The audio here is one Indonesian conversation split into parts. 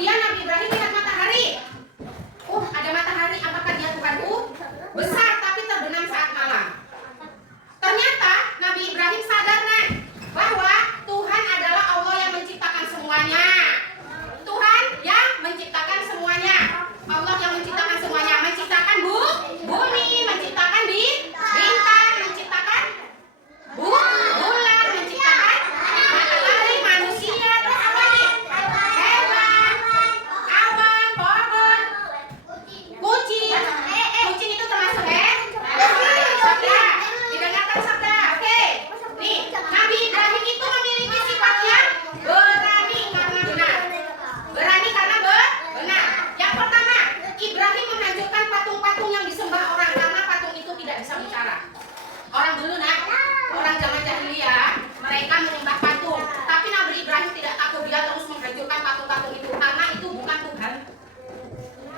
Kemudian Nabi Ibrahim lihat matahari. Ada matahari, apakah dia Tuhanku? Besar tapi terbenam saat malam. Ternyata Nabi Ibrahim sadar bahwa Tuhan adalah Allah yang menciptakan semuanya. Tuhan yang menciptakan semuanya. Allah yang menciptakan semuanya. Menciptakan bumi, menciptakan bintang, menciptakan bulan, menciptakan matahari, manusia, terus apa lagi? Hewan, awan, pohon, kucing. Kucing itu termasuk sabda. Didengarkan sabda. Oke. Nih, Nabi Ibrahim itu memiliki sifat yang berani karena benar. Berani karena benar. Yang pertama, Ibrahim menghancurkan patung-patung yang disembah orang karena patung itu tidak bisa bicara. Orang dulu orang zaman jahiliyah, mereka menyembah patung. Tapi Nabi Ibrahim tidak takut, dia terus menghancurkan patung-patung itu karena itu bukan Tuhan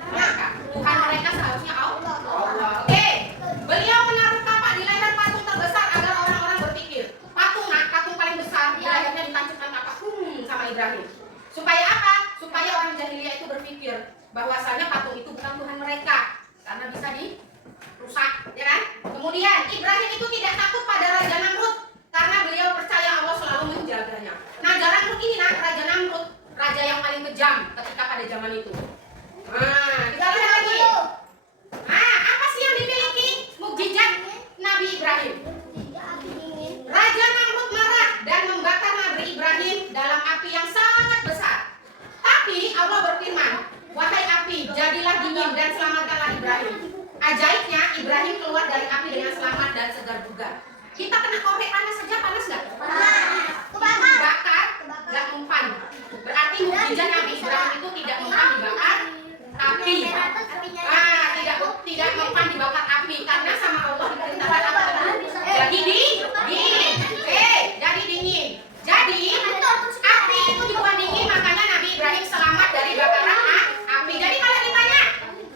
mereka. Tuhan mereka seharusnya Allah. Oke. Beliau menaruh kapak di leher patung terbesar agar orang-orang berpikir, patung paling besar di lehernya ditancapkan kapak sama Ibrahim. Supaya apa? Supaya orang jahiliyah itu berpikir bahwasanya patung itu bukan Tuhan mereka karena bisa dirusak, ya kan? Kemudian Ibrahim itu tidak takut pada Raja Namrud karena beliau percaya Allah selalu menjaganya. Nah, Namrud ini Raja Namrud, raja yang paling kejam ketika pada zaman itu. Kita lihat lagi. Apa sih yang dimiliki mukjizat Nabi Ibrahim? Raja Namrud marah dan membakar Nabi Ibrahim dalam api yang sangat besar. Tapi Allah berfirman, wahai api, jadilah dingin dan selamatkanlah Ibrahim. Ajaibnya, Ibrahim keluar dari api dengan selamat dan segar bugar. Kita kena korek panas saja, panas nggak? Dibakar, nggak mempan. Berarti mukjizat Nabi Ibrahim itu tidak mempan dibakar api. Tidak mempan dibakar api karena sama Allah diperintahkan apa? Jadi dingin. Jadi dingin. Jadi api itu dibuat dingin, makanya Nabi Ibrahim selamat dari bakaran api. Jadi kalau ditanya,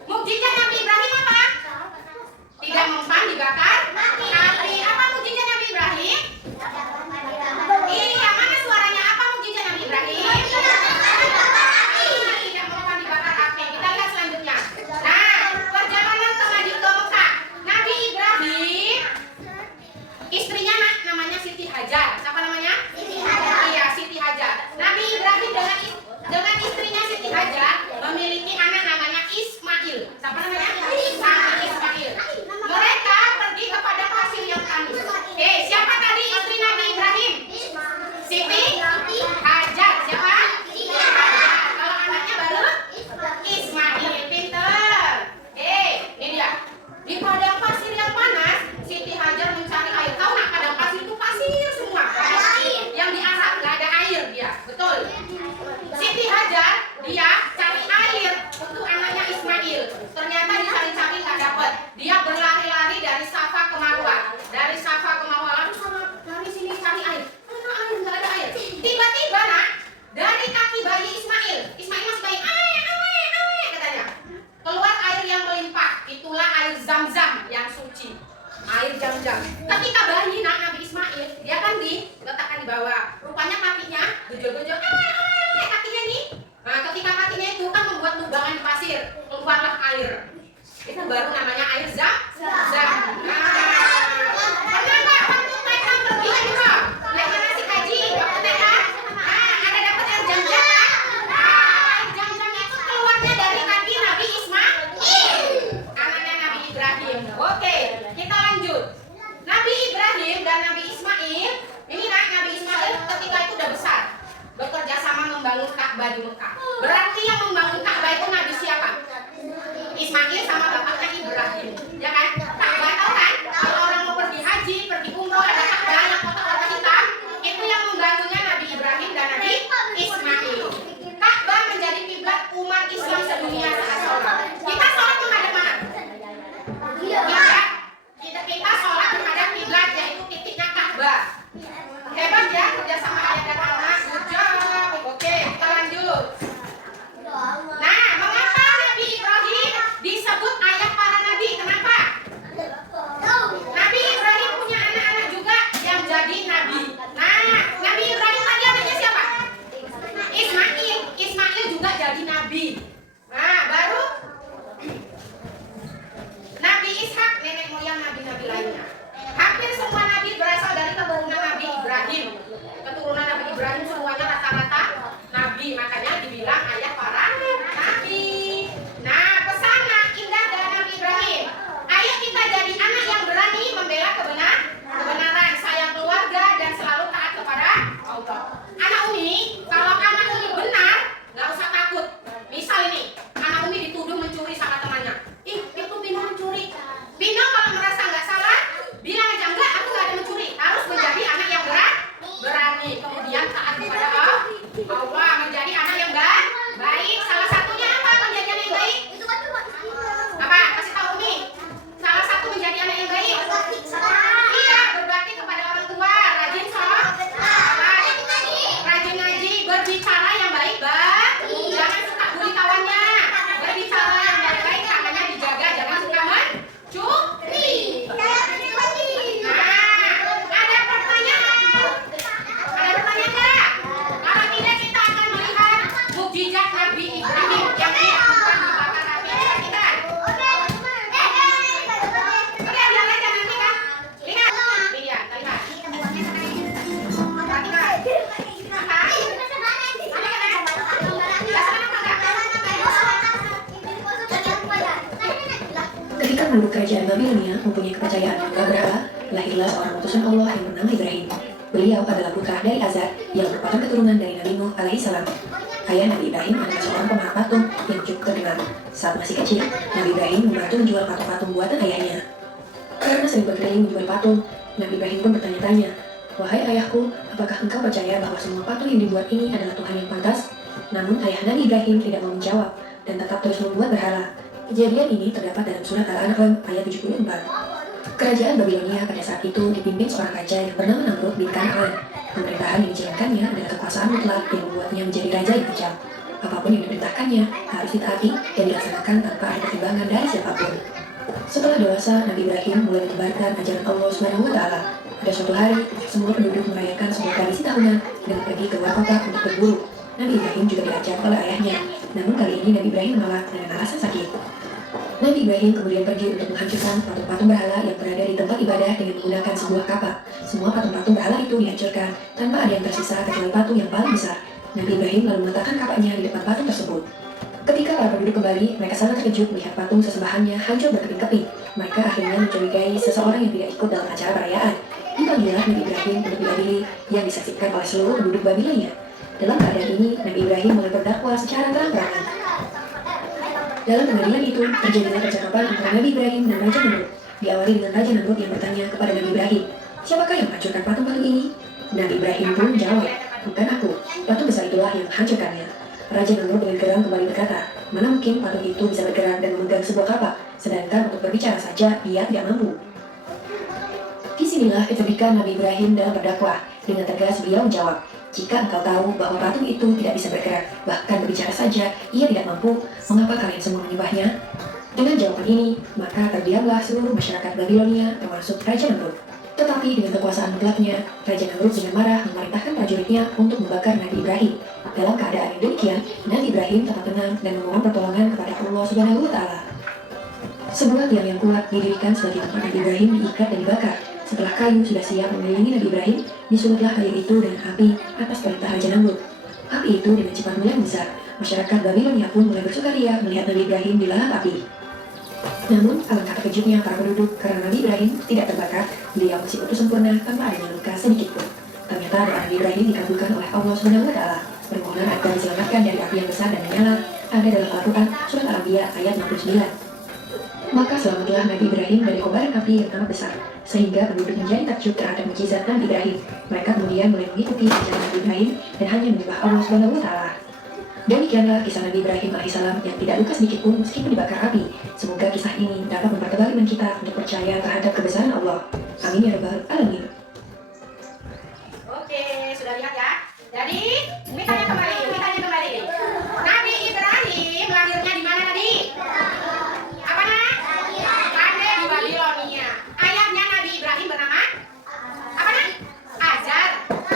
mukjizat Nabi Ibrahim apa? Tidak mempan dibakar api. Apa mukjizat Nabi Ibrahim? Iya, mana suaranya? Apa mukjizat Nabi Ibrahim? Tidak mempan dibakar api. Kita lihat selanjutnya. Nah, perjalanan ke Mekah. Nabi Ibrahim, istrinya namanya Siti Hajar. Siapa namanya? Siti Hajar. Iya, Siti Hajar. Nabi Ibrahim dengan istrinya Siti Hajar memiliki anak namanya Ismail. Siapa namanya? Ismail. Mereka pergi kepada pasir yang tandus. Siapa tadi istri Nabi Ibrahim? Siti Hajar. Siapa? Siti Hajar. Kalau anaknya baru Ismail. Pinter. Ini dia. Di padang pasir yang panas, Siti Hajar mencari air. Tahu nggak, padang pasir itu pasir semua. Yang di Arab nggak ada air dia. Betul. Siti Hajar dia cari air untuk anaknya Ismail. Ternyata dicari-cari nggak dapat. Dia berlari-lari dari Safa ke Marwah. Dari Safa ke Marwah lalu sama dari sini cari air. Mana air? Nggak ada air. Tiba-tiba dari kaki bayi Ismail masih bayi. Air katanya. Keluar air yang melimpah. Itulah air Zam-Zam yang suci. Air Zam-Zam. Ketika bayi Nabi Ismail, dia kan diletakkan di bawah. Rupanya kakinya gejol-gejol. Kakinya nih. Nah, ketika kakinya itu kan membuat lubangan di pasir, keluarlah air. Itu baru namanya air Zam-Zam. Pernah nggak waktu mereka pergi umroh, naik manasik haji, waktu mereka ada dapat air Zam-Zam kan? Air Zam-Zam itu keluarnya dari kaki Nabi Ismail, anaknya Nabi Ibrahim. Oke, kita lanjut. Nabi Ibrahim dan Nabi Ismail, ini Nabi Ismail ketika itu udah besar, bekerja sama membangun Ka'bah di Mekah. Berarti yang membangun Ka'bah itu Nabi siapa? Ismail sama bapaknya Ibrahim, ya kan? Ka'bah tahu kan? Kalau orang mau pergi haji, pergi umroh, ada Ka'bah yang kotak warna hitam, itu yang membangunnya Nabi Ibrahim dan Nabi Ismail. Ka'bah menjadi kiblat umat Islam sedunia saat sholat. Kita sholat menghadap mana? Kita sholat menghadap kiblat, yaitu titiknya Ka'bah. Hebat ya kerjasama ayah dan anak. Good job. Oke, kita lanjut. nabi. Nah, baru Nabi Ishak, nenek moyang nabi-nabi lainnya. Hampir semua nabi berasal dari keturunan Nabi Ibrahim. Keturunan Nabi Ibrahim semuanya rata-rata nabi, makanya dibilang ayah para nabi. Nah, pesannya indah dari Nabi Ibrahim. Ayo kita jadi anak yang berani membela kebenaran, sayang keluarga dan selalu taat kepada Allah. Anak Umi, kalau anak Umi benar, nggak usah takut. Misal ini, anak Umi dituduh mencuri sama temannya. Ih, itu Pino mencuri. Pino kalau merasa nggak salah, bilang aja enggak, aku nggak ada mencuri. Harus menjadi anak yang berani, kemudian taat kepada Allah, menjadi anak yang baik. Salah satunya apa menjadi anak yang baik? Apa? Kasih tahu Umi. Salah satu menjadi anak yang baik. Iya, berbakti kepada orang tua, rajin sholat, rajin ngaji, berbicara yang baik, jangan suka bully kawannya. Berbicara yang baik-baik, tangannya dijaga, jangan suka mencuri. Nah, ada pertanyaan? Ada pertanyaan nggak? Kalau tidak, kita akan melihat mukjizat Nabi Ibrahim yang dilakukan di belakang Nabi kita. Oke, lihat aja nanti kan. Lihat, lihat. Ketika penduduk kerajaan Babilonia mempunyai kepercayaan menyembah berhala, lahirlah seorang utusan Allah yang bernama Ibrahim. Beliau adalah putra dari Azar yang merupakan keturunan dari Nabi Nuh alaihissalam. Ayah Nabi Ibrahim adalah seorang pemahat patung yang cukup terkenal. Saat masih kecil, Nabi Ibrahim membantu menjual patung-patung buatan ayahnya. Karena sering berkeliling menjual patung, Nabi Ibrahim pun bertanya-tanya, "Wahai ayahku, apakah engkau percaya bahwa semua patung yang dibuat ini adalah Tuhan yang pantas?" Namun ayah Nabi Ibrahim tidak mau menjawab dan tetap terus membuat berhala. Kejadian ini terdapat dalam surat Al-An'am ayat 74. Kerajaan Babilonia pada saat itu dipimpin seorang raja yang bernama Namrud bin Kan'an. Pemerintahan yang dijalankannya adalah kekuasaan mutlak yang membuatnya menjadi raja yang kejam. Apapun yang diperintahkannya harus ditaati dan dilaksanakan tanpa ada pertimbangan dari siapapun. Setelah dewasa, Nabi Ibrahim mulai menyebarkan ajaran Allah SWT. Pada suatu hari, semua penduduk merayakan sebuah tradisi tahunan dengan pergi ke luar kota untuk berburu. Nabi Ibrahim juga diajak oleh ayahnya, namun kali ini Nabi Ibrahim menolak dengan alasan sakit. Nabi Ibrahim kemudian pergi untuk menghancurkan patung-patung berhala yang berada di tempat ibadah dengan menggunakan sebuah kapak. Semua patung-patung berhala itu dihancurkan tanpa ada yang tersisa kecuali patung yang paling besar. Nabi Ibrahim lalu meletakkan kapaknya di depan patung tersebut. Ketika para penduduk kembali, mereka sangat terkejut melihat patung sesembahannya hancur berkeping-keping. Mereka akhirnya mencurigai seseorang yang tidak ikut dalam acara perayaan. Dipanggillah Nabi Ibrahim untuk diadili yang disaksikan oleh seluruh penduduk Babilonia. Dalam keadaan ini, Nabi Ibrahim mulai berdakwah secara terang-terangan. Dalam pengadilan itu, terjadilah percakapan antara Nabi Ibrahim dan Raja Namrud. Diawali dengan Raja Namrud yang bertanya kepada Nabi Ibrahim, "Siapakah yang menghancurkan patung-patung ini?" Nabi Ibrahim pun menjawab, "Bukan aku, patung besar itulah yang menghancurkannya." Raja Namrud dengan geram kembali berkata, "Mana mungkin patung itu bisa bergerak dan memegang sebuah kapak, sedangkan untuk berbicara saja dia tidak mampu." Disinilah kecerdikan Nabi Ibrahim dalam berdakwah. Dengan tegas beliau menjawab, "Jika engkau tahu bahwa patung itu tidak bisa bergerak, bahkan berbicara saja, ia tidak mampu, mengapa kalian semua menyembahnya?" Dengan jawaban ini, maka terdiamlah seluruh masyarakat Babilonia, termasuk Raja Namrud. Tetapi dengan kekuasaan mutlaknya, Raja Namrud dengan marah memerintahkan prajuritnya untuk membakar Nabi Ibrahim. Dalam keadaan yang demikian, Nabi Ibrahim tetap tenang dan memohon pertolongan kepada Allah Subhanahu wa Ta'ala. Sebuah tiang yang kuat didirikan sebagai tempat Nabi Ibrahim diikat dan dibakar. Setelah kayu sudah siap mengelilingi Nabi Ibrahim, disulutlah kayu itu dengan api atas perintah Raja Namrud. Api itu dengan cepat mulai membesar. Masyarakat Babilonia pun mulai bersukaria melihat Nabi Ibrahim di lahap api. Namun, alangkah terkejutnya para penduduk karena Nabi Ibrahim tidak terbakar. Beliau masih utuh sempurna tanpa adanya luka sedikit pun. Ternyata doa Nabi Ibrahim dikabulkan oleh Allah Subhanahu wa Ta'ala. Permohonan agar diselamatkan dari api yang besar dan menyala ada dalam Al-Quran surat Al-Anbiya ayat 69. Maka selamatlah Nabi Ibrahim dari kobaran api yang amat besar, sehingga penduduk menjadi takjub terhadap mukjizat Nabi Ibrahim. Mereka kemudian mulai mengikuti ajaran Nabi Ibrahim dan hanya menyembah Allah Subhanahu wa Ta'ala. Demikianlah kisah Nabi Ibrahim alaihissalam yang tidak luka sedikit pun meskipun dibakar api. Semoga kisah ini dapat mempertebal iman kita untuk percaya terhadap kebesaran Allah. Amin ya rabbal alamin. Oke, sudah lihat ya. Jadi, Umi tanya kembali. Nabi Ibrahim lahirnya di mana tadi? Apa nak? Lahir di Babilonia. Ayahnya Nabi Ibrahim bernama? Apa nak? Azar.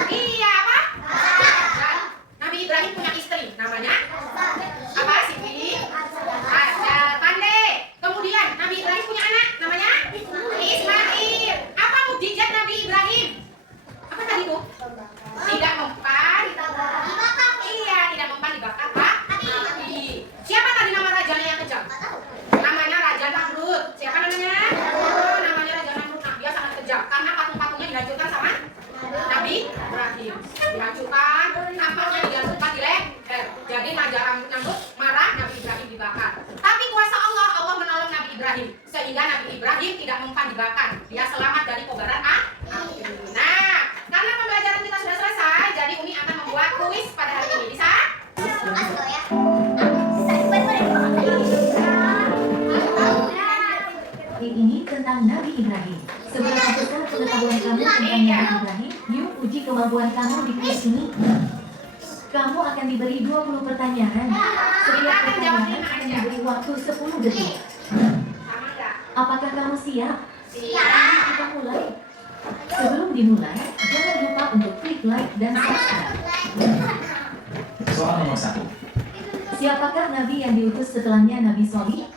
Iya apa? Azar. Nabi Ibrahim punya istri, namanya? Apa? Ibrahim tidak mempan jebakan. Dia selamat dari kobaran api. Nah, karena pembelajaran kita sudah selesai, jadi Umi akan membuat kuis pada hari ini. Bisa? Ini tentang Nabi Ibrahim. Seberapa besar pengetahuan kamu tentang Nabi Ibrahim? Yuk uji kemampuan kamu di kuis ini. Kamu akan diberi 20 pertanyaan. Setiap pertanyaan akan diberi waktu 10 detik. Sama enggak? Apakah kamu siap? Siap. Mari kita mulai. Sebelum dimulai, jangan lupa untuk klik like dan subscribe. Soal nomor 1. Siapakah Nabi yang diutus setelahnya Nabi Solih?